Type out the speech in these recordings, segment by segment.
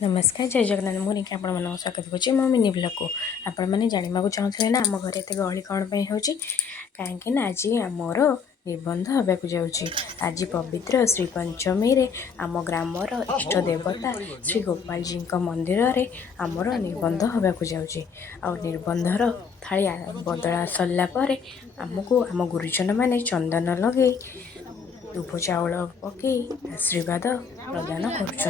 नमस्कार जय जगन्नाथ मुझे आपण मन स्वागत करुँच मो मिनी ब्लॉग को आपण मैंने जानवा चाहते ना आम घर एत गहली कौन हो कहीं आज आमर निबंध होगाक जाऊँगी आज पवित्र श्री पंचमी रे आम ग्रामर इष्ट देवता श्री गोपाल जी मंदिर रे आमर निबंध होगाक जाऊँगी आ निबंधर थाली बदला सरला आमको आम गुरुजन माने चंदन लगे दुभ चाउल पकई आशीर्वाद प्रदान करुँच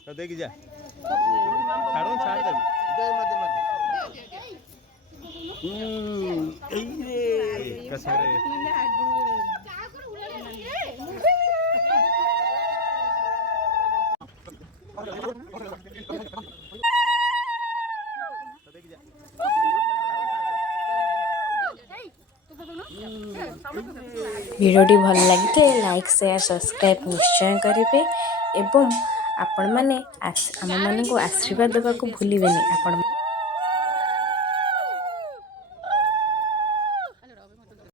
तो देखी जा छाड़ो छाड़ दे जय मत ए रे कसरे वीडियोटी भल लगे लाइक शेयर सब्सक्राइब निश्चय करेंगे एवं आपण मैंने आम मान को आशीर्वाद देवा भूलें।